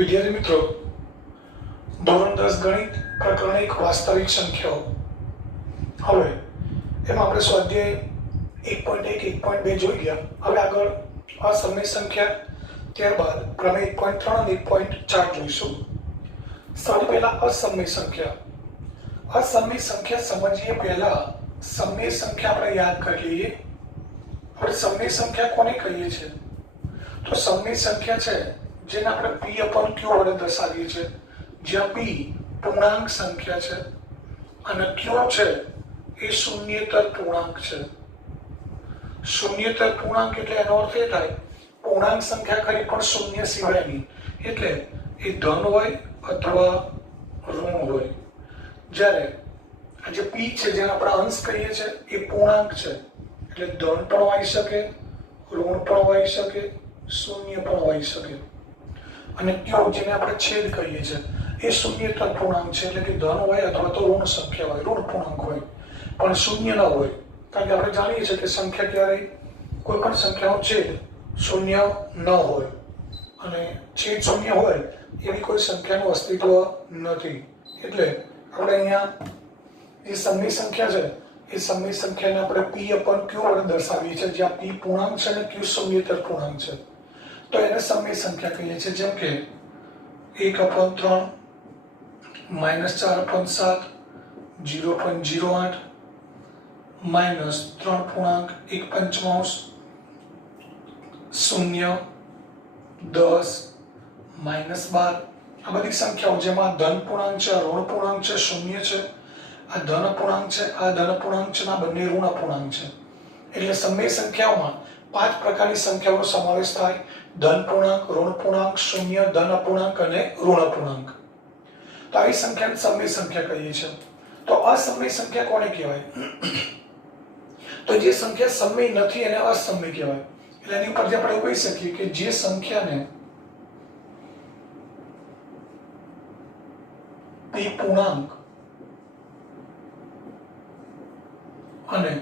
વિદ્યાર્થી મિત્રો, ધોરણ 10 ગણિત પ્રકરણ 1 વાસ્તવિક સંખ્યાઓ. હવે એમાં આપણે સ્વાધ્યાય 1.1 1.2 જોઈ ગયા. હવે આગળ અસમય સંખ્યા, ત્યારબાદ પ્રમેય 1.3 અને 1.4 જોઈશું. સૌથી પહેલા અસમય સંખ્યા. અસમય સંખ્યા સમજીએ પહેલા સમય સંખ્યા આપણે યાદ કરી લઈએ. આપણે સમય સંખ્યા કોને કહીએ છીએ? તો સમય સંખ્યા છે જેને આપણે p upon q વડે દર્શાવીએ છીએ, જ્યાં p પૂર્ણાંક સંખ્યા છે અને q છે એ શૂન્યેતર પૂર્ણાંક છે. શૂન્યેતર પૂર્ણાંક એટલે એનો અર્થ એ થાય પૂર્ણાંક સંખ્યા ખરી પણ શૂન્ય સિવાયની, એટલે એ ધન હોય અથવા ઋણ હોય. જ્યારે આ જે p છે જેને આપણે અંશ કહીએ છીએ એ પૂર્ણાંક છે, એટલે ધન પણ હોઈ શકે, ઋણ પણ હોઈ શકે, શૂન્ય પણ હોઈ શકે. અને q જેને આપણે છેદ કહીએ છીએ એ શૂન્યેતર પૂર્ણાંક છે, એટલે કે ધન હોય અથવા તો ઋણ સંખ્યા હોય, ઋણ પૂર્ણાંક હોય, પણ શૂન્ય ન હોય. કારણ કે આપણે જાણીએ છીએ કે સંખ્યા ક્યારેય કોઈ પણ સંખ્યાનો છેદ શૂન્ય ન હોય, અને છેદ શૂન્ય હોય એવી કોઈ સંખ્યાનું અસ્તિત્વ નથી. એટલે આપણે અહીંયા જે સમય સંખ્યા છે એ સમય સંખ્યાને આપણે p upon q વડે દર્શાવીએ છીએ, જ્યાં p પૂર્ણાંક છે અને q શૂન્યેતર પૂર્ણાંક છે. તો એને સમય સંખ્યા કહીએ છીએ. જેમ કે 1/3 -4/7 0.08 -3.1/5 0 10 -12. આ બધી સંખ્યાઓ જેમાં ધન પૂર્ણાંક છે, ઋણ પૂર્ણાંક છે, શૂન્ય છે. આ ધન પૂર્ણાંક છે, આ ધન પૂર્ણાંક છે, આ બંને ઋણ પૂર્ણાંક છે. એટલે સમય સંખ્યાઓમાં 5 પ્રકારની સંખ્યાઓનો સમાવેશ થાય: ધન પૂર્ણાંક, ઋણ પૂર્ણાંક, શૂન્ય, ધન અપૂર્ણાંક અને ઋણ અપૂર્ણાંક. તો આવી સંખ્યાને સમય સંખ્યા કહીએ છીએ. તો અસમય સંખ્યા કોને કહેવાય? તો જે સંખ્યા સમય નથી એને અસમય કહેવાય. એટલે એની ઉપરથી આપણે એવું કહી શકીએ કે જે સંખ્યાને p પૂર્ણાંક અને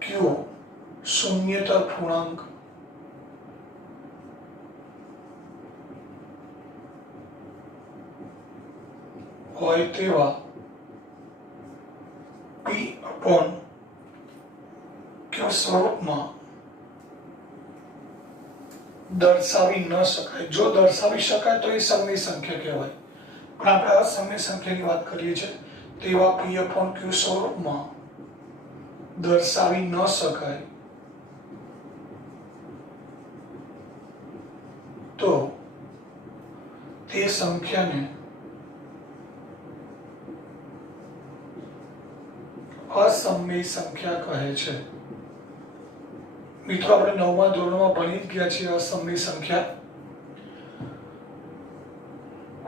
q શૂન્યેતર પૂર્ણાંક હોય તેવા p upon q સ્વરૂપમાં દર્શાવી ન શકાય. જો દર્શાવી શકાય તો એ સમય સંખ્યા કહેવાય. પણ આપણે અસમય સંખ્યાની વાત કરીએ છીએ, તેવા p upon q સ્વરૂપમાં દર્શાવી ન શકાય તો તે સંખ્યાને અસમય સંખ્યા કહે છે. મિત્રો, આપણે 9મા ધોરણમાં ભણી જ ગયા છીએ અસમય સંખ્યા.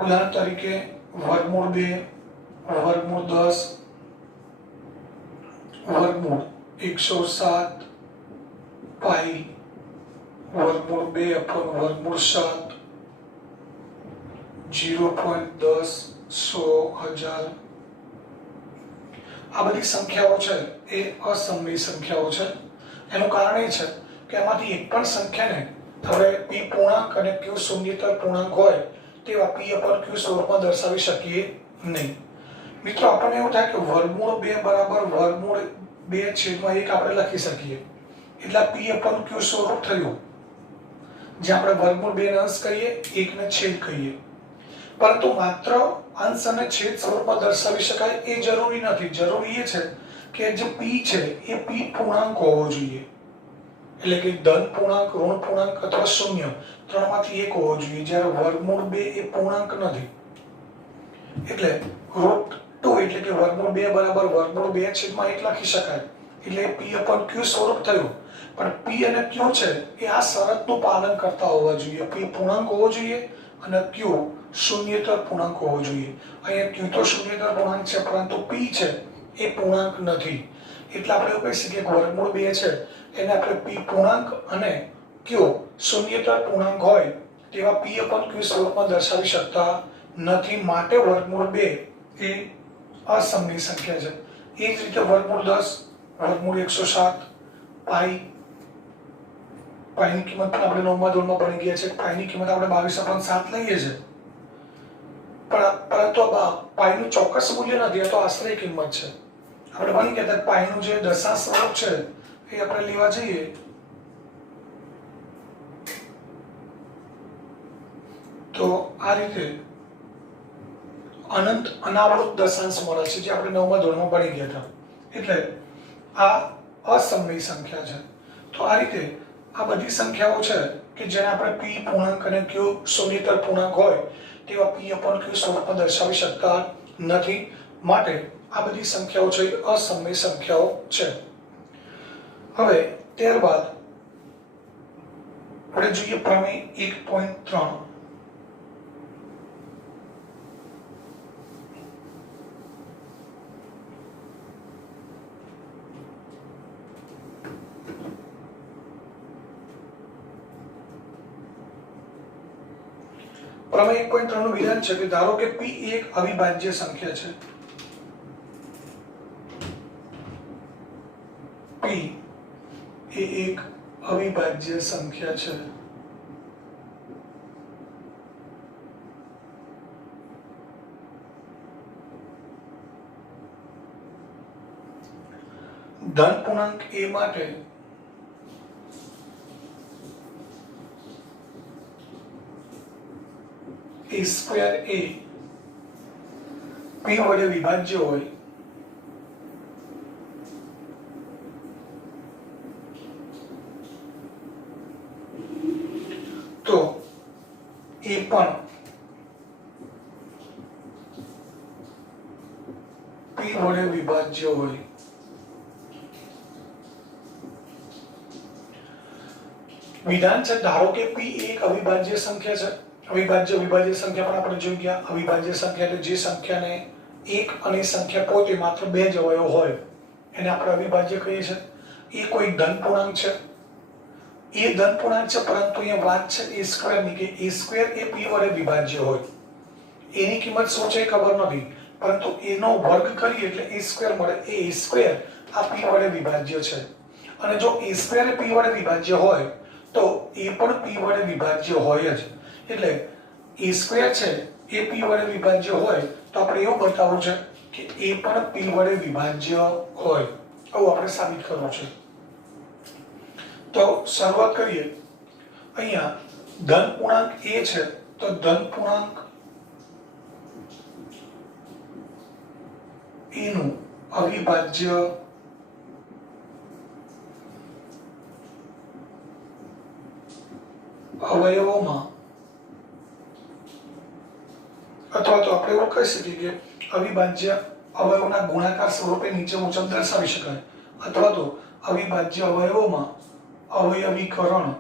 ઉદાહરણ તરીકે વર્ગમૂળ 2, વર્ગમૂળ 10, વર્ગમૂળ 107, પાઈ, વર્ગમૂળ 2 upon વર્ગમૂળ 7, 0.10, 100, 1000. આ બધી સંખ્યાઓ છે એ અસમય સંખ્યાઓ છે. એનું કારણ એ છે કે એમાંથી એક પણ સંખ્યાને હવે p પૂર્ણાંક અને q શૂન્યેતર પૂર્ણાંક હોય તેવા p upon q સ્વરૂપમાં દર્શાવી શકીએ નહીં. મિત્રો, આપણને એવું થાય કે વર્ગમૂળ 2 બરાબર વર્ગમૂળ 2/1 આપણે લખી શકીએ, એટલે p upon q સ્વરૂપ થયું, જે આપણે વર્ગમૂળ 2 ને અંશ કહીએ, 1 ને છેદ કહીએ. પરંતુ માત્ર અંશ અને છેદ સ્વરૂપમાં દર્શાવી શકાય એ જરૂરી નથી. જરૂરી એ છે કે જે p છે એ p પૂર્ણાંક હોવો જોઈએ, એટલે કે ધન પૂર્ણાંક, ઋણ પૂર્ણાંક અથવા શૂન્ય, ત્રણમાંથી એક હોવો જોઈએ. જ્યારે વર્ગમૂળ 2 એ પૂર્ણાંક નથી, એટલે √2 એટલે કે વર્ગમૂળ 2 બરાબર વર્ગમૂળ 2/1 લખી શકાય, એટલે p upon q સ્વરૂપ થયું. પણ p અને q છે એ આ શરતનું પાલન કરતા હોવા જોઈએ. p પૂર્ણાંક હોવો જોઈએ અને q શૂન્યેતર પૂર્ણાંક હોવો જોઈએ. અહીંયા q તો શૂન્યેતર પૂર્ણાંક છે, પરંતુ p છે એ પૂર્ણાંક નથી. એટલે આપણે એવું કહી શકીએ કે વર્ગમૂળ 2 છે એને આપણે p પૂર્ણાંક અને q શૂન્યેતર પૂર્ણાંક હોય તેવા p upon q સ્વરૂપમાં દર્શાવી શકતા નથી. માટે વર્ગમૂળ 2 એ અસમય સંખ્યા છે. એ જ રીતે વર્ગમૂળ 10, વર્ગમૂળ 107, પાઈ, પાઈની કિંમત પણ આપણે 9મા ધોરણમાં ભણી ગયા છે. પાઈની કિંમત આપણે 22.7 લઈએ છીએ, પરંતુ પાઈનું ચોક્કસ મૂલ્ય નથી, તો આશરે કિંમત છે. આપણે ભણી ગયા પાઈનું જે દશાંશ સ્વરૂપ છે એ આપણે લેવા જઈએ તો આ રીતે અનંત અનાવૃત દશાંશ મળે છે, જે આપણે 9મા ધોરણમાં ભણી ગયા હતા. એટલે આ અસમય સંખ્યા છે. તો આ રીતે આ બધી સંખ્યાઓ છે કે જેને આપણે p પૂર્ણાંક અને q શૂન્યેતર પૂર્ણાંક હોય તેવા p/q સ્વરૂપમાં દર્શાવી શકતા નથી. માટે આ બધી સંખ્યાઓ છે એ અસમય સંખ્યાઓ છે. હવે ત્યારબાદ આપણે જોઈએ પ્રમેય 1.3. પ્રમેય 1.3 નું વિધાન છે કે ધારો કે p એક અવિભાજ્ય સંખ્યા છે. p એ એક અવિભાજ્ય સંખ્યા છે. ધન પૂર્ણાંક a માટે a સ્ક્વેર એ p વડે વિભાજ્ય હોય તો એ પણ p વડે વિભાજ્ય હોય. વિધાન છે ધારો કે p એક અવિભાજ્ય સંખ્યા છે. અવિભાજ્ય વિભાજ્ય સંખ્યા પણ આપણે જોઈ ગયા. અવિભાજ્ય સંખ્યા એટલે જે સંખ્યાને એક અને સંખ્યા પોતે માત્ર બે જ અવયવ હોય એને આપણે અવિભાજ્ય કહીએ છીએ. એ કોઈ ધન પૂર્ણાંક છે, એ ધન પૂર્ણાંક છે, પરંતુ અહીંયા વાત છે a સ્ક્વેર ની કે a સ્ક્વેર એ p વડે વિભાજ્ય હોય. એની કિંમત શું છે ખબર નથી, પરંતુ એનો વર્ગ કરીએ એટલે a સ્ક્વેર મળે. એ a સ્ક્વેર આ p વડે વિભાજ્ય છે, અને જો a સ્ક્વેર એ p વડે વિભાજ્ય હોય તો એ પણ p વડે વિભાજ્ય હોય જ. એટલે a સ્ક્વેર છે એ p વડે વિભાજ્ય હોય તો આપણે એવું બતાવવું છે કે એ પણ p વડે વિભાજ્ય હોય. આવું આપણે સાબિત કરવું છે. તો શરૂઆત કરીએ. અહીંયા ધન પૂર્ણાંક a છે તો ધન પૂર્ણાંક a નું અવિભાજ્ય અવયવોમાં, અથવા તો આપણે એવું કહી શકીએ કે અવિભાજ્ય અવયવોના ગુણાકાર સ્વરૂપે નીચે મુજબ દર્શાવી શકાય, અથવા તો અવિભાજ્ય અવયવોમાં અવયવીકરણ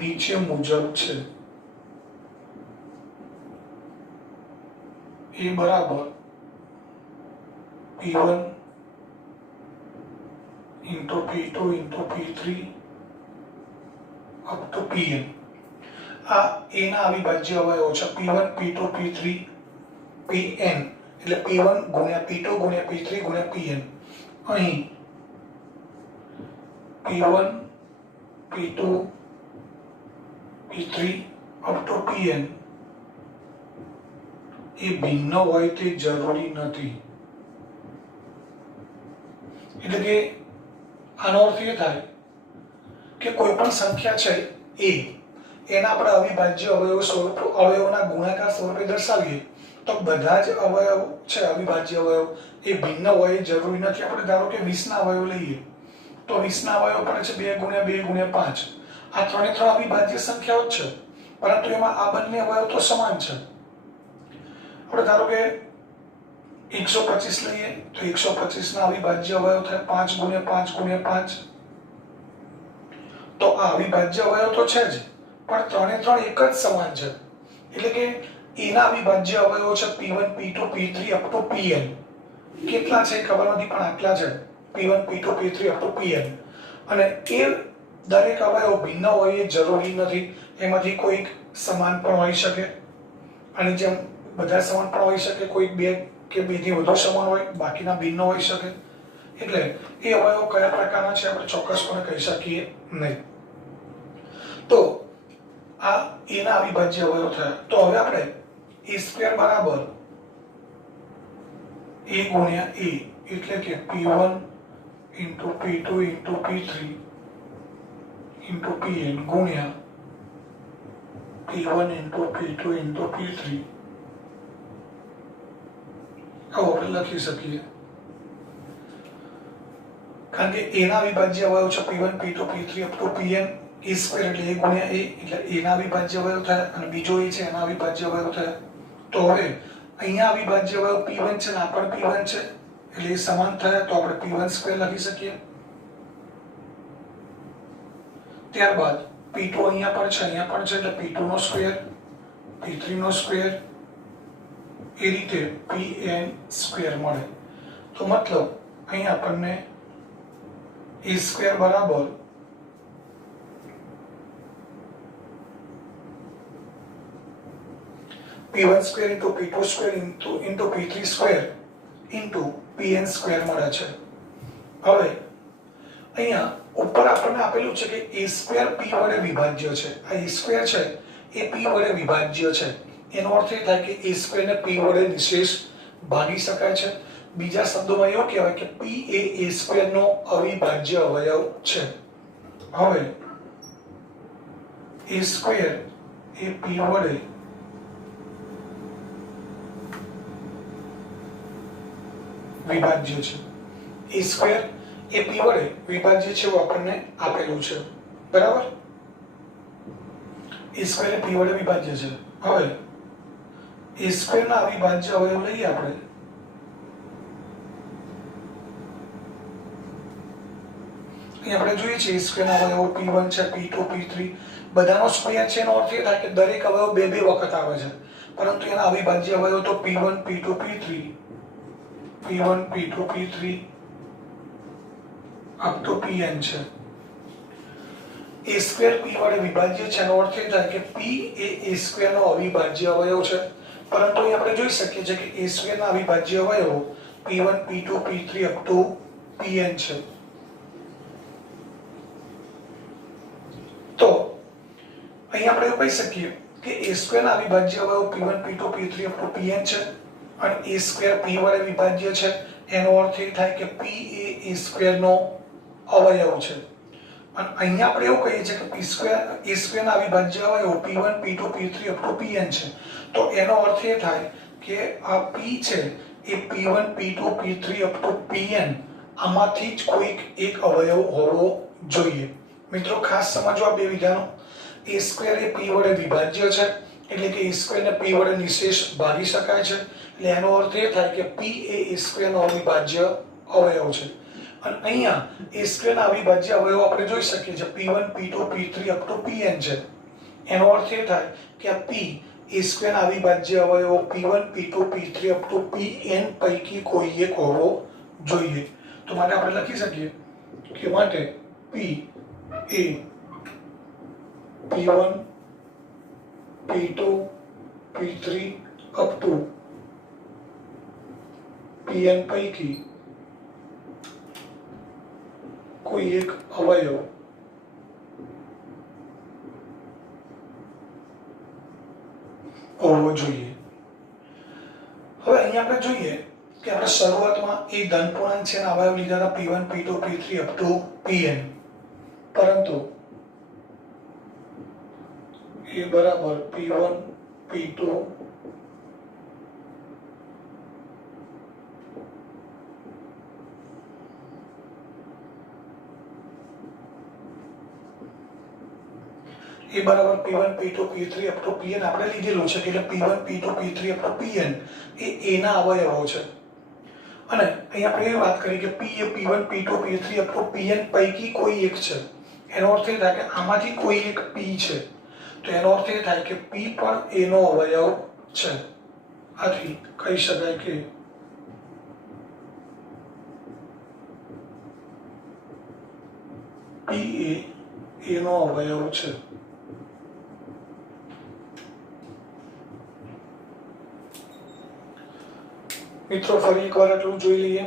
નીચે મુજબ છે. એ બરાબર p1 into p2 into p3 up to pn. આ a ના અવિભાજ્ય અવયવો છે p1 p2 p3 pn, એટલે p1 ગુણ્યા p2 ગુણ્યા p3 ગુણ્યા pn. અહીં p1 p2 p3 up to pn એ ભિન્ન હોય તે જરૂરી નથી. એટલે કે આનો અર્થ એ થાય કે કોઈ પણ સંખ્યા છે a, એના આપણે અવિભાજ્ય અવયવોના ગુણાકાર સ્વરૂપે દર્શાવીએ તો બધા જ અવયવ છે અવિભાજ્ય અવયવ એ ભિન્ન હોય એ જરૂરી નથી. આપણે ધારો કે 20 ના અવયવ લઈએ તો 20 ના અવયવ પડે છે 2 ગુણ્યા 2 ગુણ્યા 5. આ ત્રણે ત્રણ અવિભાજ્ય સંખ્યાઓ જ છે, પરંતુ એમાં આ બંને અવયવ તો સમાન છે. આપણે ધારો કે 125 લઈએ તો 125 ના અવિભાજ્ય અવયવ થાય 5 ગુણ્યા 5 ગુણ્યા 5. તો આ અવિભાજ્ય અવયવ તો છે જ, પણ ત્રણે ત્રણ એક જ સમાન છે. એટલે કે એના અવિભાજ્ય અવયવો છે p1 p2 p3 up to pn. કેટલા છે ખબર નથી, પણ આટલા છે p1 p2 p3 up to pn. અને એ દરેક અવયવ ભિન્ન હોય એ જરૂરી નથી. એમાંથી કોઈક સમાન પણ હોઈ શકે, અને જેમ બધા સમાન પણ હોઈ શકે, કોઈક બે કે બેથી વધુ સમાન હોય, બાકીના ભિન્ન હોઈ શકે. એટલે એ અવયવો કયા પ્રકારના છે આપણે ચોક્કસપણે કહી શકીએ નહીં. તો આ એના અવિભાજ્ય અવયવ થયા. તો હવે આપણે a² બરાબર a ગુણ્યા a એટલે કે p1 into p2 into p3 into pn ગુણ્યા p1 into p2 into p3 આવું આપણે લખી શકીએ. કારણ કે a ના અવિભાજ્ય અવયવ છે p1 p2 p3 up to pn a² એટલે a ગુણ્યા a એટલે a ના અવિભાજ્ય અવયવ થયા અને બીજો a છે એના અવિભાજ્ય અવયવ થયા. તો હવે અહીંયા અવિભાજ્ય અવયવ p1 છે ને આ પણ p1 છે એટલે એ સમાન થયા તો આપણે p1² લખી શકીએ. ત્યારબાદ p2 અહીંયા પણ છે અહીંયા પણ છે એટલે p2 નો સ્ક્વેર p3 નો સ્ક્વેર એ રીતે pn² મળે. તો મતલબ અહીંયા આપણને a² બરાબર p1² into p2² into p3² into pn² મળે છે. હવે અહીંયા ઉપર આપણને આપેલું છે કે a² p વડે વિભાજ્ય છે. આ a² છે એ p વડે વિભાજ્ય છે. એનો અર્થ એ થાય કે a² ને p વડે નિશેષ ભાગી શકાય છે. બીજા શબ્દોમાં એવું કહેવાય કે p એ a² નો અવિભાજ્ય અવયવ છે. હવે a² એ p વડે વિભાજ્ય છે. a² એ p વડે વિભાજ્ય છે એવું આપણને આપેલું છે. બરાબર? a² એ p વડે વિભાજ્ય છે. હવે a² ના અવિભાજ્ય અવયવ લઈએ આપણે. અહીં આપણે જોઈએ છીએ a² ના અવયવો p1 છે p2 p3 બધાનો સ્ક્વેર છે એનો અર્થ એ થાય કે દરેક અવયવ બે બે વખત આવે છે. પરંતુ એના અવિભાજ્ય અવયવ તો p1 p2 p3 p1 p2 p3 up to pn છે. a² p વડે વિભાજ્ય છે એનો અર્થ એ થાય કે p એ a² નો અવિભાજ્ય અવયવ છે. પરંતુ અહીં આપણે જોઈ શકીએ છીએ કે a² ના અવિભાજ્ય અવયવો p1 p2 p3 up to pn છે. તો અહીં આપણે એવું કહી શકીએ કે a² ના અવિભાજ્ય અવયવ p1 p2 p3 up to pn છે અને a² p વડે વિભાજ્ય છે. એનો અર્થ એ થાય કે p એ a² નો અવયવ છે. અને અહીંયા આપણે એવું કહીએ છીએ કે a² ના અવિભાજ્ય અવયવો p1 p2 p3 up to pn છે. તો એનો અર્થ એ થાય કે આ p છે એ p1 p2 p3 up to pn આમાંથી જ કોઈક એક અવયવ હોવો જોઈએ. મિત્રો ખાસ સમજો આ બે વિધાનો. a² એ p વડે વિભાજ્ય છે એટલે કે a² ને p વડે નિશેષ ભાગી શકાય છે. એટલે એનો અર્થ એ થાય કે p એ a² નો અવિભાજ્ય અવયવ છે. અને અહીંયા a² ના અવિભાજ્ય અવયવો આપણે જોઈ શકીએ છીએ p1 p2 p3 up to pn છે. એનો અર્થ એ થાય કે આ p a² ના અવિભાજ્ય અવયવો p1 p2 p3 up to pn પૈકી કોઈ એક હોવો જોઈએ. તો માટે આપણે લખી શકીએ કે માટે p A p1 p2 p3 up to pn પૈકી કોઈ એક અવયવ હોવો જોઈએ. હવે અહીંયા આપણે જોઈએ કે આપણે શરૂઆતમાં એ ધન પૂર્ણાંક છે એના અવયવ લીધા હતા p1 p2 p3 up to pn. પરંતુ એ બરાબર p1 p2 એ બરાબર p1 p2 p3 up to pn આપણે લીધેલું છે કે એટલે p1 p2 p3 up to pn A a ના અવયવો છે. અને અહીં આપણે એ વાત કરી કે p A p1 p2 p3 up to pn પૈકી કોઈ એક છે. એનો અર્થ એ થાય કે આમાંથી કોઈ એક p છે. તો એનો અર્થ એ થાય કે p પણ a નો અવયવ છે. આથી કહી શકાય કે p એ a નો અવયવ છે. મિત્રો ફરી એકવાર આટલું જોઈ લઈએ.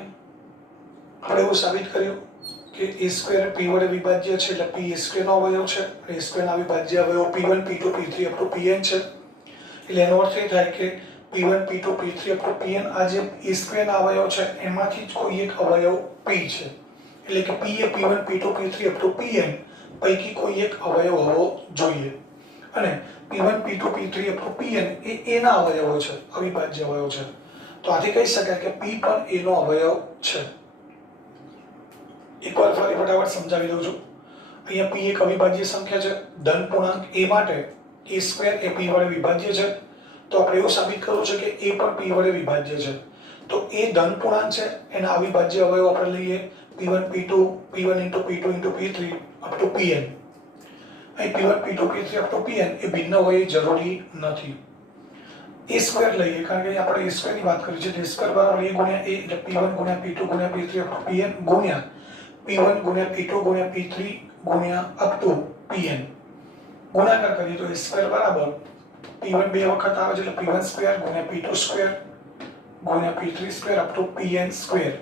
આપણે એવું સાબિત કર્યું કે a સ્ક્વેર p વડે વિભાજ્ય છે એટલે p a સ્ક્વેર નો અવયવ છે. a સ્ક્વેર ના અવિભાજ્ય અવયવો p1 p2 p3 up to pn છે. એટલે એનો અર્થ એ થાય કે p1 p2 p3 up to pn આ જે a સ્ક્વેર ના અવયવ છે એમાંથી જ કોઈ એક અવયવ p છે. એટલે કે p A p1 p2 p3 up to pn પૈકી કોઈ એક અવયવ હોવો જોઈએ. અને p1 p2 p3 up to pn A a ના અવયવો છે, અવિભાજ્ય અવયવ છે. તો આથી કહી શકાય કે p પણ a નો અવયવ છે. એકવાર ફરી ફટાફટ સમજાવી દઉં છું. અહીંયા p એક અવિભાજ્ય સંખ્યા છે. ધન પૂર્ણાંક a માટે a સ્ક્વેર એ p વડે વિભાજ્ય છે. તો આપણે એવું સાબિત કરવું છે કે a પણ p વડે વિભાજ્ય છે. તો a ધન પૂર્ણાંક છે, એના અવિભાજ્ય અવયવ આપણે લઈએ p1 p2 p1 p2 p3 up to pn. અહીં p1 p2 p3 up to pn એ ભિન્ન હોય એ જરૂરી નથી. a સ્ક્વેર લઈએ કારણ કે આપણે a સ્ક્વેર ની વાત કરી છે. a સ્ક્વેર બરાબર a ગુણ્યા a એટલે p1 ગુણ્યા p2 ગુણ્યા p3 up to pn ગુણ્યા p1 ગુણ્યા p2 ગુણ્યા p3 ગુણ્યા up to pn. ગુણાકાર કરીએ તો a સ્ક્વેર બરાબર p1 બે વખત આવે છે એટલે p1 સ્ક્વેર ગુણ્યા p2 સ્ક્વેર ગુણ્યા p3 square up to pn square.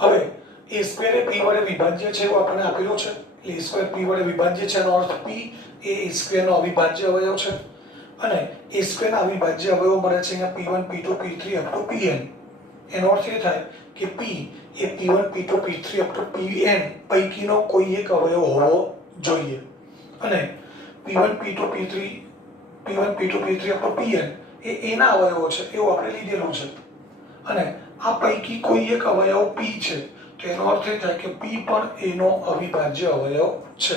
હવે a સ્ક્વેર એ p વડે વિભાજ્ય છે એવું આપણને આપેલું છે. એટલે a સ્ક્વેર p વડે વિભાજ્ય છે એનો અર્થ p એ a સ્ક્વેર નો અવિભાજ્ય અવયવ છે. અને a સ્ક્વેર ના અવિભાજ્ય અવયવ મળે છે અહીંયા p1 p2 p3 up to pn. એનો અર્થ એ થાય કે p A p1 p2 p3 up to pn પૈકીનો કોઈ એક અવયવ હોવો જોઈએ. અને p1 p2 p3 p1 p2 p3 up to pn A a ના અવયવો છે એવું આપણે લીધેલું છે. અને આ પૈકી કોઈ એક અવયવ p છે તો એનો અર્થ એ થાય કે p પણ a નો અવિભાજ્ય અવયવ છે.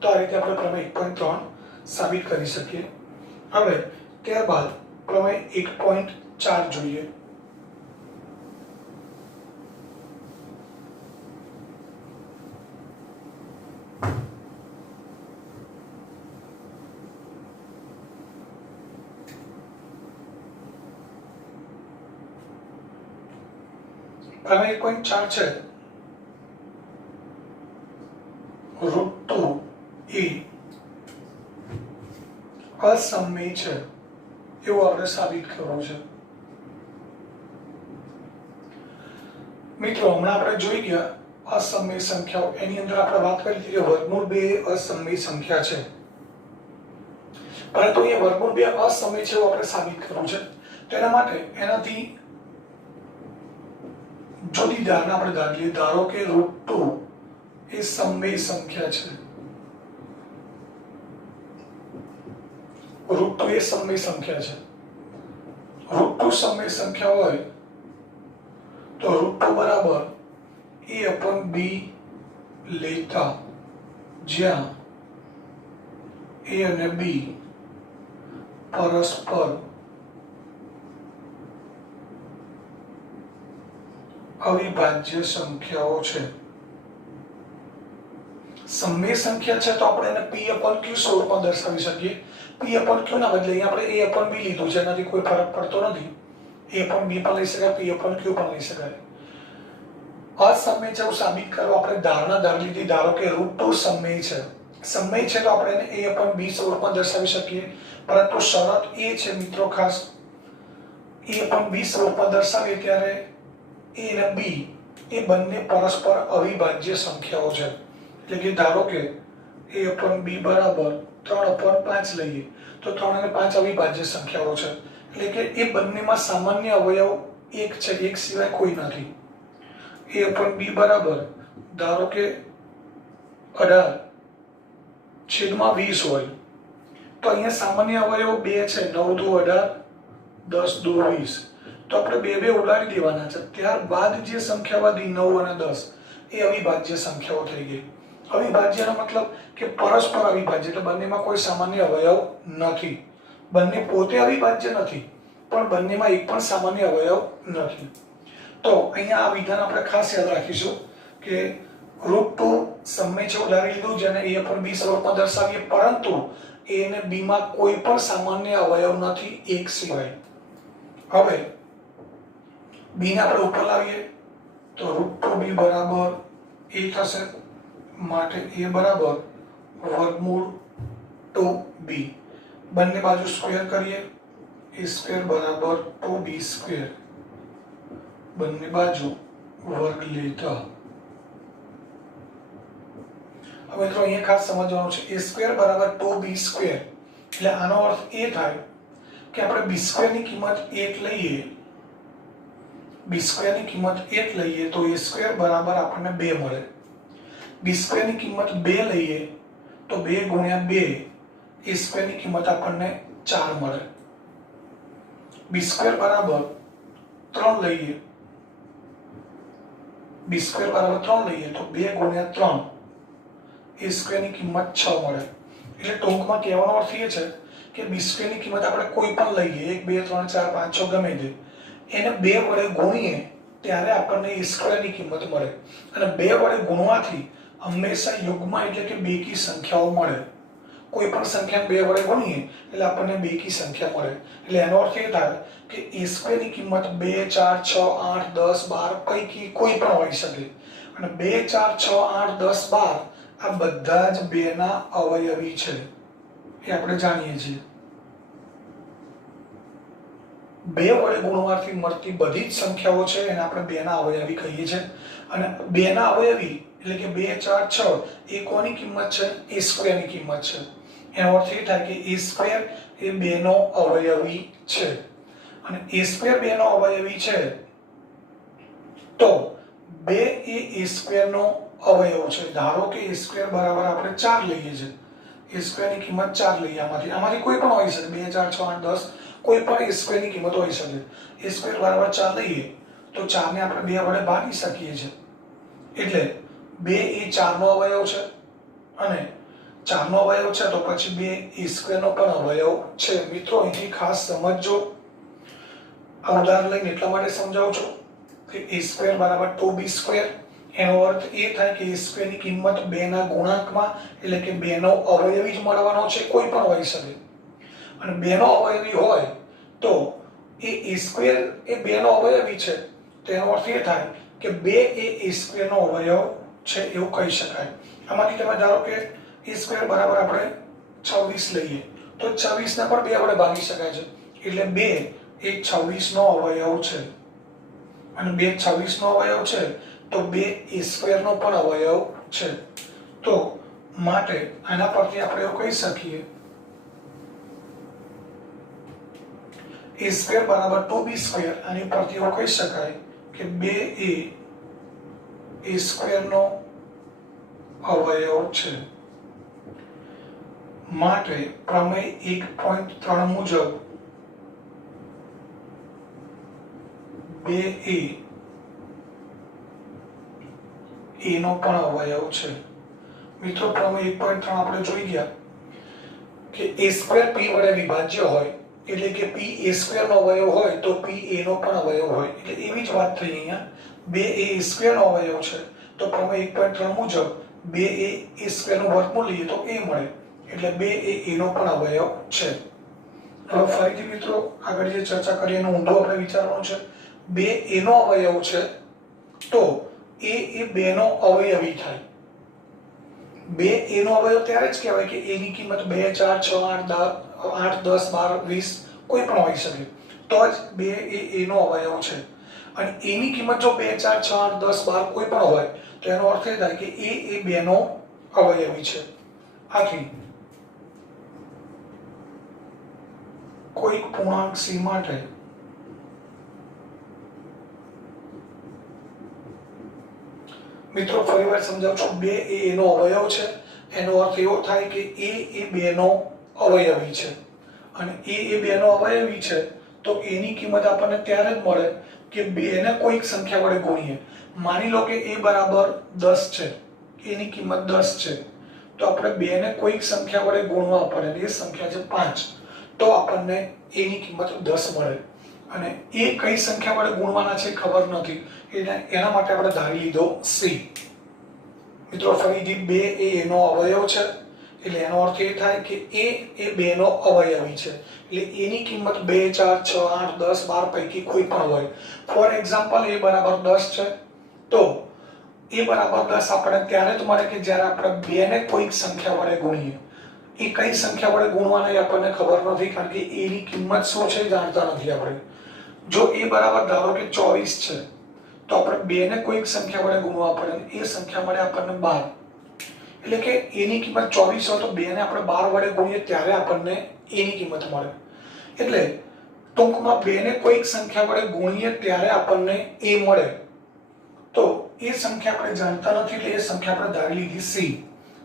તો આ રીતે આપણે પ્રમેય 1.3 સાબિત કરી શકીએ. હવે ત્યારબાદ પ્રમેય 1.4 જોઈએ. પ્રમેય 1.4 છે √2 એ અસમય છે એવું આપણે સાબિત કરવું છે. મિત્રો હમણાં આપણે જોઈ ગયા અસમય સંખ્યાઓ. એની અંદર આપણે વાત કરી હતી કે વર્ગમૂળ 2 અસમય સંખ્યા છે. પરંતુ અહીંયા વર્ગમૂળ 2 અસમય છે એવું આપણે સાબિત કરવું છે. તેના માટે એનાથી જુદી ધારણા આપણે ધારીએ. ધારો કે √2 એ સમય સંખ્યા છે. √2 એ સમય સંખ્યા છે. √2 સમય સંખ્યા હોય તો √2 બરાબર a/b લેતા જ્યાં a અને b પરસ્પર અવિભાજ્ય સંખ્યાઓ છે. સમય સંખ્યા છે તો આપણે એને p/q સ્વરૂપમાં દર્શાવી શકીએ. p/q ના બદલે અહીંયા આપણે a/b લીધું છે, એનાથી કોઈ ફરક પડતો નથી. a/b પણ લઈ શકાય, p/q પણ લઈ શકાય. અસમય છે એવું સાબિત કરવા આપણે ધારણા ધારી લીધી. ધારો કે √2 સમય છે. સમય છે તો આપણે એને a/b સ્વરૂપમાં દર્શાવી શકીએ. પરંતુ શરત એ છે મિત્રો ખાસ, a/b સ્વરૂપમાં દર્શાવીએ ત્યારે a અને b એ બંને પરસ્પર અવિભાજ્ય સંખ્યાઓ છે. એટલે કે ધારો કે a/b બરાબર 3/5 લઈએ તો 3 અને 5 અવિભાજ્ય સંખ્યાઓ છે. એટલે કે એ બંનેમાં સામાન્ય અવયવ એક છે, એક સિવાય કોઈ નથી. a/b બરાબર ધારો કે 18/20 હોય તો અહીંયા સામાન્ય અવયવ 2 છે. 9 દુ 18, 10 દુ 20. તો આપણે બે ઉડાડી દેવાના છે. ત્યારબાદ જે સંખ્યા વધી 9 અને 10 એ અવિભાજ્ય સંખ્યાઓ થઈ ગઈ. અવિભાજ્યનો મતલબ કે પરસ્પર અવિભાજ્ય, એટલે બંનેમાં કોઈ સામાન્ય અવયવ નથી. બંને પોતે અવિભાજ્ય નથી પણ બંનેમાં એક પણ સામાન્ય અવયવ નથી. તો અહીંયા આ વિધાન આપણે ખાસ યાદ રાખીશું કે √2 સમય છે ઉદાહરણ લીધું જેને a/b સ્વરૂપમાં દર્શાવીએ, પરંતુ a અને b માં કોઈ પણ સામાન્ય અવયવ નથી એક સિવાય. હવે b ને આપણે ઉપર લાવીએ તો √2b બરાબર a થશે. માટે a બરાબર વર્ગમૂળ 2b. બંને બાજુ સ્ક્વેર કરીએ. a સ્ક્વેર બરાબર 2b સ્ક્વેર. બંને બાજુ વર્ગ લેતા. હવે મિત્રો અહીંયા ખાસ સમજવાનું છે a સ્ક્વેર બરાબર 2b સ્ક્વેર, એટલે આનો અર્થ એ થાય કે આપણે b સ્ક્વેર ની કિંમત 1 લઈએ, b સ્ક્વેર ની કિંમત 1 લઈએ તો a સ્ક્વેર બરાબર આપણને 2 મળે. b સ્ક્વેર ની કિંમત 2 લઈએ તો 2 ગુણ્યા 2 a સ્ક્વેર ની કિંમત આપણને 4 મળે. b સ્ક્વેર બરાબર 3 લઈએ, b સ્ક્વેર બરાબર 3 લઈએ તો 2 ગુણ્યા 3 a સ્ક્વેર ની કિંમત 6 મળે. એટલે ટૂંકમાં કહેવાનો અર્થ એ છે કે b સ્ક્વેર ની કિંમત આપણે કોઈ પણ લઈએ 1 2 3 4 5 6 ગમે તે, એને 2 વડે ગુણીએ ત્યારે આપણને a સ્ક્વેર ની કિંમત મળે. અને 2 વડે ગુણવાથી હંમેશા યુગ્મ એટલે કે બેકી સંખ્યાઓ મળે. કોઈ પણ સંખ્યાને 2 વડે ગુણીએ એટલે આપણને બેકી સંખ્યા મળે. એટલે એનો અર્થ એ થાય કે a સ્ક્વેર ની કિંમત 2 4 6 8 10 12 પૈકી કોઈ પણ હોઈ શકે. અને 2 4 6 8 10 12 આ બધા જ 2 ના અવયવી છે, એ આપણે જાણીએ છીએ. 2 વડે ગુણવાથી મળતી બધી જ સંખ્યાઓ છે એને આપણે 2 ના અવયવી કહીએ છીએ. અને 2 ના અવયવી એટલે કે 2 4 6 એ કોની કિંમત છે? a સ્ક્વેર ની કિંમત છે. એનો અર્થ એ થાય કે a સ્ક્વેર એ 2 નો અવયવી છે. અને a સ્ક્વેર 2 નો અવયવી છે તો 2 એ a સ્ક્વેર નો અવયવ છે. ધારો કે a સ્ક્વેર બરાબર આપણે 4 લઈએ છીએ, a સ્ક્વેર ની કિંમત 4 લઈએ, આમાંથી કોઈ પણ હોઈ શકે, 2 4 6 8 10 કોઈ પણ a સ્ક્વેર ની કિંમત હોઈ શકે. a સ્ક્વેર બરાબર 4 લઈએ તો 4 ને આપણે 2 વડે ભાગી શકીએ છીએ. એટલે 2 એ 4 નો અવયવ છે અને 4 નો અવયવ છે તો પછી 2 a સ્ક્વેર નો પણ અવયવ છે. મિત્રો અહીંથી ખાસ સમજજો, આ ઉદાહરણ લઈને એટલા માટે સમજાવું છું કે a સ્ક્વેર બરાબર 2b સ્ક્વેર, એનો અર્થ એ થાય કે a સ્ક્વેર ની કિંમત 2 ના ગુણાંકમાં એટલે કે 2 નો અવયવી જ મળવાનો છે, કોઈ પણ હોઈ શકે. અને 2 નો અવયવી હોય તો એ a સ્ક્વેર એ 2 નો અવયવી છે, તેનો અર્થ એ થાય કે 2 એ a સ્ક્વેર નો અવયવ છે એવું કહી શકાય. આમાંથી તમે ધારો કે a સ્ક્વેર બરાબર આપણે 26 લઈએ તો 26 ને પણ 2 વડે ભાગી શકાય છે. એટલે 2 એ 26 નો અવયવ છે. અને 2 26 નો અવયવ છે તો 2 a સ્ક્વેર નો પણ અવયવ છે. તો માટે આના પરથી આપણે એવું કહી શકીએ a સ્ક્વેર બરાબર 2b સ્ક્વેર, આની પરથી એવું કહી શકાય કે 2 એ a સ્ક્વેર નો અવયવ છે. માટે પ્રમેય 1.3 મુજબ 2 એ નો પણ અવયવ છે. મિત્રો પ્રમેય 1.3 આપણે જોઈ ગયા કે a સ્ક્વેર p વડે વિભાજ્ય હોય એટલે કે p a સ્ક્વેર નો અવયવ હોય તો p a નો પણ અવયવ હોય. એટલે એવી જ વાત થઈ અહીંયા. 2 a સ્ક્વેર નો અવયવ છે તો પ્રમેય 1.3 મુજબ 2 a સ્ક્વેર નું વર્ગમૂળ લઈએ તો a મળે. એટલે 2 એ નો પણ અવયવ છે. હવે ફરીથી મિત્રો આગળ જે ચર્ચા કરી એનો ઊંડો આપણે વિચારવાનું છે. 2 a નો અવયવ છે તો a એ 2 નો અવયવી થાય. 2 a નો અવયવ ત્યારે જ કહેવાય કે a ની કિંમત 2 4 6 8 10 12 20 કોઈ પણ હોઈ શકે, તો જ 2 એ a નો અવયવ છે. અને a ની કિંમત જો 2 4 6 8 10 12 કોઈ પણ હોય તો એનો અર્થ એ થાય કે a એ 2 નો અવયવી છે. આથી કોઈક પૂર્ણાંક c માટે મિત્રો ફરીવાર સમજાવું છું, 2 એ a નો અવયવ છે. એનો અર્થ એવો થાય કે a એ 2 નો અવયવી છે. અને a એ 2 નો અવયવી છે તો a ની કિંમત આપણને ત્યારે જ મળે કે 2 ને કોઈક સંખ્યા વડે ગુણીએ. માની લો કે a બરાબર 10 છે, a ની કિંમત 10 છે તો આપણે 2 ને કોઈક સંખ્યા વડે ગુણવા પડે. એ સંખ્યા છે 5, તો આપણને a ની કિંમત 10 મળે. અને એ કઈ સંખ્યા વડે ગુણવાના છે ખબર નથી, એના માટે આપણે ધારી લીધો c. મિત્રો ફરીથી 2 એ a નો અવયવ છે એટલે એનો અર્થ એ થાય કે a એ 2 નો અવયવી છે. એટલે a ની કિંમત 2 4 6 8 10 12 પૈકી કોઈ પણ હોય. ફોર એક્ઝામ્પલ a બરાબર 10 છે તો a બરાબર 10 આપણે ત્યારે જ મળે કે જ્યારે આપણે 2 ને કોઈક સંખ્યા વડે ગુણીએ. એ કઈ સંખ્યા વડે ગુણવાના એ આપણને ખબર નથી, કારણ કે a ની કિંમત શું છે જાણતા નથી આપણે. જો a બરાબર ધારો કે 24 છે તો આપણે 2 ને કોઈક સંખ્યા વડે ગુણવા પડે, એ સંખ્યા મળે આપણને 12. એટલે કે એની કિંમત 24 હોય તો 2 ને આપણે 12 વડે ગુણીએ ત્યારે આપણને એની કિંમત મળે. એટલે ટૂંકમાં 2 ને કોઈક સંખ્યા વડે ગુણીએ ત્યારે આપણને એ મળે. તો એ સંખ્યા આપણે જાણતા નથી એટલે એ સંખ્યા આપણે ધારી લીધી c.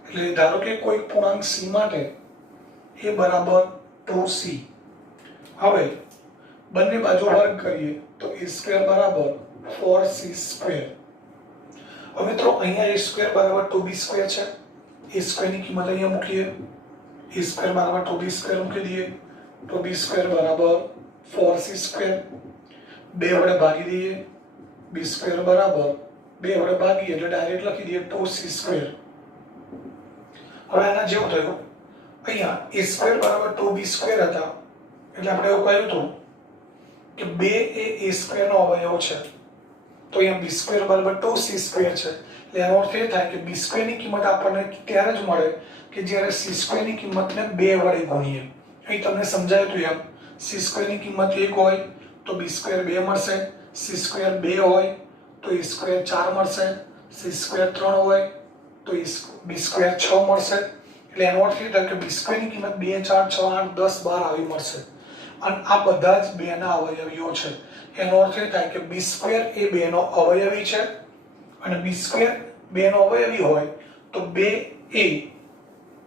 એટલે ધારો કે કોઈ પૂર્ણાંક c માટે a બરાબર 2c. હવે બંને બાજુ વર્ગ કરીએ તો a² બરાબર 4c². હવે મિત્રો અહીંયા a² બરાબર 2b² છે. a² ની કિંમત અહીંયા મૂકીએ, a² બરાબર 2b² મૂકી દઈએ, 2b² બરાબર 4c². 2 વડે ભાગી દઈએ, b² બરાબર 2 વડે ભાગીએ એટલે ડાયરેક્ટ લખી દઈએ 2c². હવે આના જેવું થયું, અહીંયા a² બરાબર 2b² હતા એટલે આપણે એવું કહ્યું હતું કે 2 એ a² નો અવયવ છે. તો અહીંયા b² બરાબર 2c² છે. એટલે એનો અર્થ એ થાય કે b² ની કિંમત આપણને ત્યારે જ મળે કે જ્યારે c² ની કિંમતને 2 વડે ગુણીએ. અહીં તમને સમજાયું હતું એમ, c² ની કિંમત 1 હોય તો b² 2 મળશે, c² 2 હોય તો a² 4 મળશે, c² 3 હોય તો b² 6 મળશે. એટલે એનો અર્થ એ થાય કે b² ની કિંમત 2 4 6 8 10 12 આવી મળશે. અને આ બધા જ 2 ના અવયવીઓ છે. એનો અર્થ એ થાય કે b² એ 2 નો અવયવી છે અને b² 2 નો અવયવી હોય તો 2 એ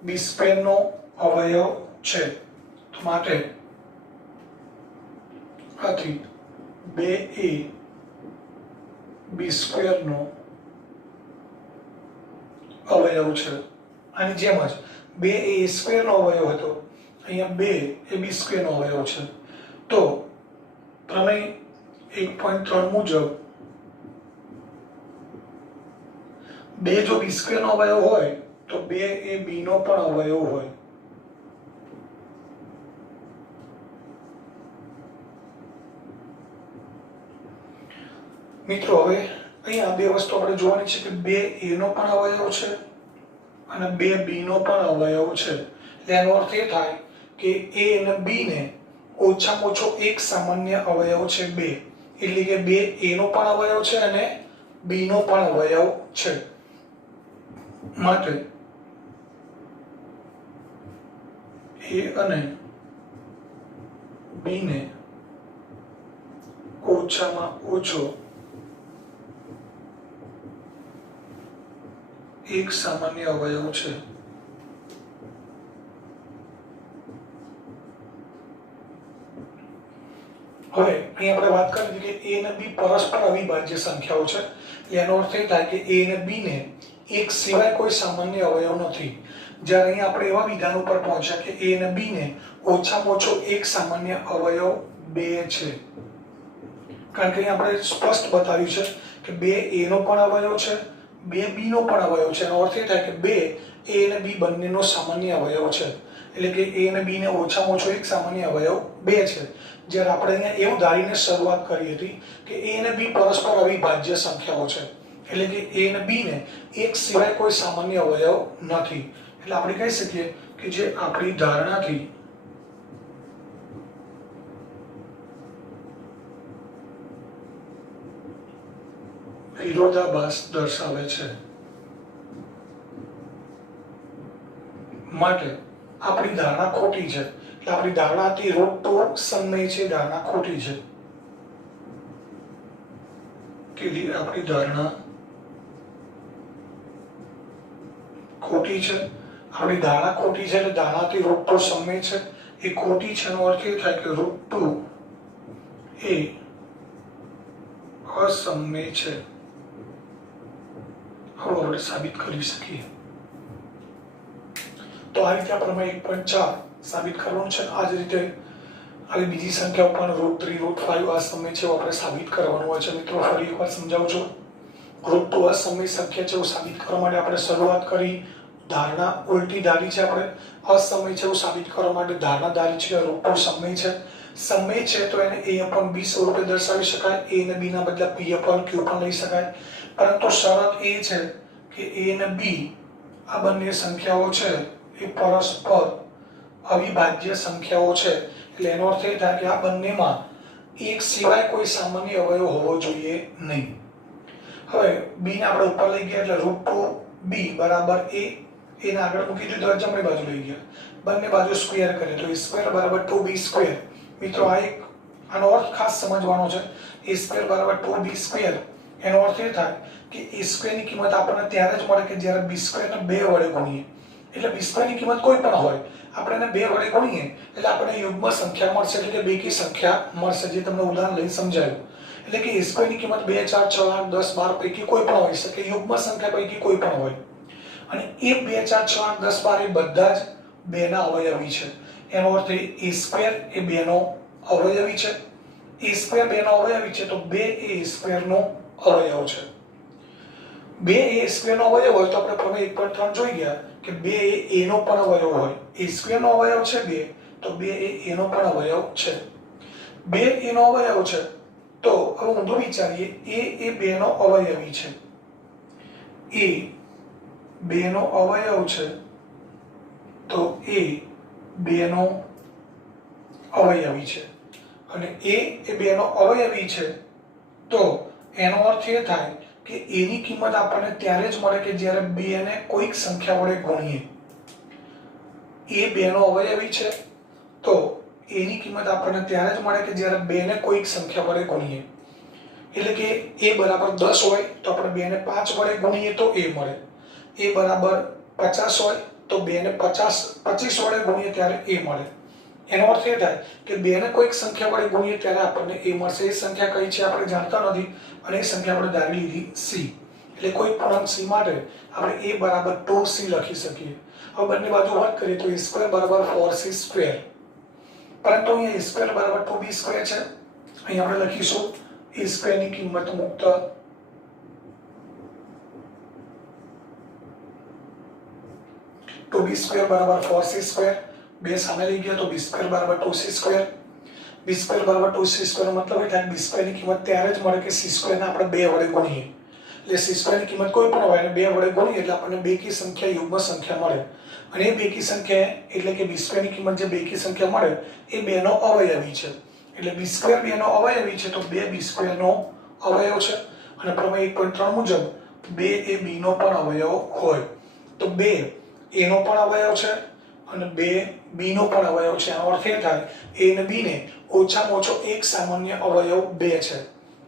b² નો અવયવ છે. તો માટે આથી 2 એ b² નો અવયવ છે. આની જેમ જ 2 એ a² નો અવયવ હતો, અહીંયા 2 એ b² નો અવયવ છે. તો પ્રમેય 1.3 મુજબ 2 જો b² નો અવયવ હોય તો 2 એ b નો પણ અવયવ હોય. મિત્રો હવે અહીંયા બે વસ્તુ આપણે જોવાની છે કે 2 a નો પણ અવયવ છે અને 2 b નો પણ અવયવ છે. એટલે એનો અર્થ એ થાય કે a અને b ને ઓછામાં ઓછો એક સામાન્ય અવયવ છે 2. એટલે કે 2 a નો પણ અવયવ છે અને b નો પણ અવયવ છે. માટે a અને b ને ઓછામાં ઓછો એક સામાન્ય અવયવ છે. હવે અહીં આપણે વાત કરી કે a અને b પરસ્પર અવિભાજ્ય સંખ્યાઓ છે. એનો અર્થ એ થાય કે a અને b ને એક સિવાય કોઈ સામાન્ય અવયવ નથી. જ્યારે અહીં આપણે એવા વિધાન ઉપર પહોંચ્યા કે a અને b ને ઓછામાં ઓછો એક સામાન્ય અવયવ 2 છે. કારણ કે અહીં આપણે સ્પષ્ટ બતાવ્યું છે કે 2 a નો પણ અવયવ છે, 2 b નો પણ અવયવ છે. એનો અર્થ એ થાય કે 2 a અને b બંનેનો સામાન્ય અવયવ છે. એટલે કે a અને b ને ઓછામાં ઓછો એક સામાન્ય અવયવ 2 છે. જ્યારે આપણે અહીંયા એવું ધારીને શરૂઆત કરી હતી કે a અને b પરસ્પર અવિભાજ્ય સંખ્યાઓ છે. એટલે કે a અને b ને એક સિવાય કોઈ સામાન્ય અવયવ નથી. એટલે આપણે કહી શકીએ કે જે આપણી ધારણાથી વિરોધાભાસ દર્શાવે છે. માટે આપણી ધારણા ખોટી છે. એટલે આપણી ધારણાથી √2 સમય છે, ધારણા ખોટી છે. કે આપણી ધારણા ખોટી છે. આપણી ધારણા ખોટી છે એટલે ધારણાથી √2 સમય છે એ ખોટી છે. એનો અર્થ એ થાય કે √2 એ અસમય છે. હવે આપણે સાબિત કરી શકીએ. તો આ રીતે આપણે 1.4 સાબિત કરવાનું છે. આ જ રીતે આવી બીજી સંખ્યાઓ પણ √3 √5 અસમય છે આપણે સાબિત કરવાનું હોય છે. મિત્રો ફરી એકવાર સમજાવું છું. √2 અસમય સંખ્યા છે એવું સાબિત કરવા માટે આપણે શરૂઆત કરી, ધારણા ઉલટી ધારી છે. આપણે અસમય છે એવું સાબિત કરવા માટે ધારણા ધારી છે √2 સમય છે. સમય છે તો એને a/b સ્વરૂપે દર્શાવી શકાય. a અને b ના બદલે p/q પણ લઈ શકાય. પરંતુ શરત એ છે કે a અને b આ બંને સંખ્યાઓ છે એ પરસ્પર અવિભાજ્ય સંખ્યાઓ છે. એટલે એનો અર્થ એ થાય કે આ બંનેમાં એક સિવાય કોઈ સામાન્ય અવયવ હોવો જોઈએ નહીં. હવે b ને આપણે ઉપર લઈ ગયા એટલે √2b બરાબર a, એને આગળ મૂકી દીધું તો જમણી બાજુ લઈ ગયા, બંને બાજુ સ્ક્વેર કરીએ તો a² બરાબર 2b². મિત્રો આનો અર્થ ખાસ સમજવાનો છે. a² બરાબર 2b². એનો અર્થ એ થાય કે a² ની કિંમત આપણને ત્યારે જ મળે કે જ્યારે b² ને 2 વડે ગુણીએ. એટલે b² ની કિંમત કોઈ પણ હોય, આપણે એને 2 વડે ગુણીએ એટલે આપણને યુગ્મ સંખ્યા મળશે, એટલે કે બેકી સંખ્યા મળશે, જે તમને ઉદાહરણ લઈ સમજાયું. એટલે કે a² ની કિંમત 2 4 6 8 10 12 પૈકી કોઈ પણ હોઈ શકે, યુગ્મ સંખ્યા પૈકી કોઈ પણ હોય. અને એ 2 4 6 8 10 12 એ બધા જ 2 ના અવયવી છે. એનો અર્થ a² એ 2 નો અવયવી છે, a² 2 નો અવયવી છે તો 2 એ a² નો અવયવ છે. 2 એ a² નો અવયવ હોય તો આપણે પ્રમેય 1.3 જોઈ ગયા કે 2 એ a નો પણ અવયવ હોય. a² નો અવયવ છે 2 તો 2 એ a નો પણ અવયવ છે. 2 a નો અવયવ છે તો હવે ઊંધું વિચારીએ, a એ 2 નો અવયવી છે, a 2 નો અવયવ છે તો a 2 નો અવયવી છે, અને a એ 2 નો અવયવી છે તો એનો અર્થ એ થાય કે a ની કિંમત આપણને ત્યારે જ મળે કે જ્યારે 2 ને કોઈક સંખ્યા વડે ગુણીએ. a 2 નો અવયવી છે તો a ની કિંમત આપણને ત્યારે જ મળે કે જ્યારે 2 ને કોઈક સંખ્યા વડે ગુણીએ. એટલે કે a બરાબર 10 હોય તો આપણે 2 ને 5 વડે ગુણીએ તો a મળે. a બરાબર 50 હોય તો 2 ને 25 વડે ગુણીએ ત્યારે a મળે. એનો અર્થ એ થાય કે 2 ને કોઈક સંખ્યા વડે ગુણીએ ત્યારે આપણને a મળશે. એ સંખ્યા કઈ છે આપણે જાણતા નથી, અને એ સંખ્યા આપણે ધારી લીધી c. એટલે કોઈ પૂર્ણાંક c માટે આપણે a બરાબર 2c લખી શકીએ. હવે બંને બાજુ વર્ગ કરીએ તો a² બરાબર 4c². પરંતુ અહીંયા a² બરાબર 2b² છે. અહીં આપણે લખીશું a² ની કિંમત મુકતા તો b² બરાબર 4c². 2 સામે લઈ ગયા તો b² બરાબર 2c². b² બરાબર 2c² મતલબ એ થાય b² ની કિંમત ત્યારે જ મળે કે c² ને આપણે 2 વડે ગુણીએ. એટલે c² ની કિંમત કોઈ પણ હોય અને 2 વડે ગુણીએ એટલે આપણને બેકી સંખ્યા યુગ્મ સંખ્યા મળે. અને એ બેકી સંખ્યા એટલે કે b² ની કિંમત જે બેકી સંખ્યા મળે એ 2 નો અવયવી છે. એટલે b² 2 નો અવયવી છે તો 2 b² નો અવયવ છે. અને પ્રમેય 1.3 મુજબ 2 એ b નો પણ અવયવ હોય તો 2 a નો પણ અવયવ છે અને 2 b નો પણ અવયવ છે. આનો અર્થ એ થાય a અને b ને ઓછામાં ઓછો એક સામાન્ય અવયવ 2 છે.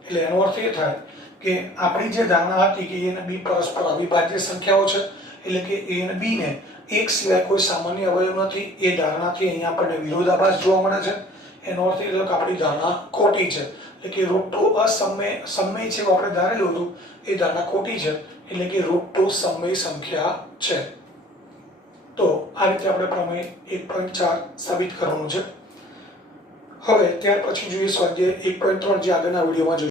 એટલે એનો અર્થ એ થાય કે આપણી જે ધારણા હતી કે a અને b પરસ્પર અવિભાજ્ય સંખ્યાઓ છે, એટલે કે a અને b ને એક સિવાય કોઈ સામાન્ય અવયવ નથી, એ ધારણાથી અહીંયા આપણને વિરોધાભાસ જોવા મળે છે. એનો અર્થ એ કે આપણી ધારણા ખોટી છે. એટલે કે √2 અસમય છે એવું આપણે ધારેલું હતું, એ ધારણા ખોટી છે. એટલે કે √2 સમય સંખ્યા છે. તો આ રીતે આપણે પ્રમેય 1.4 સાબિત કરવાનું છે. હવે ત્યાર પછી જોઈએ સ્વાધ્યાય 1.3 જે આગળના વિડીયોમાં જોઈએ.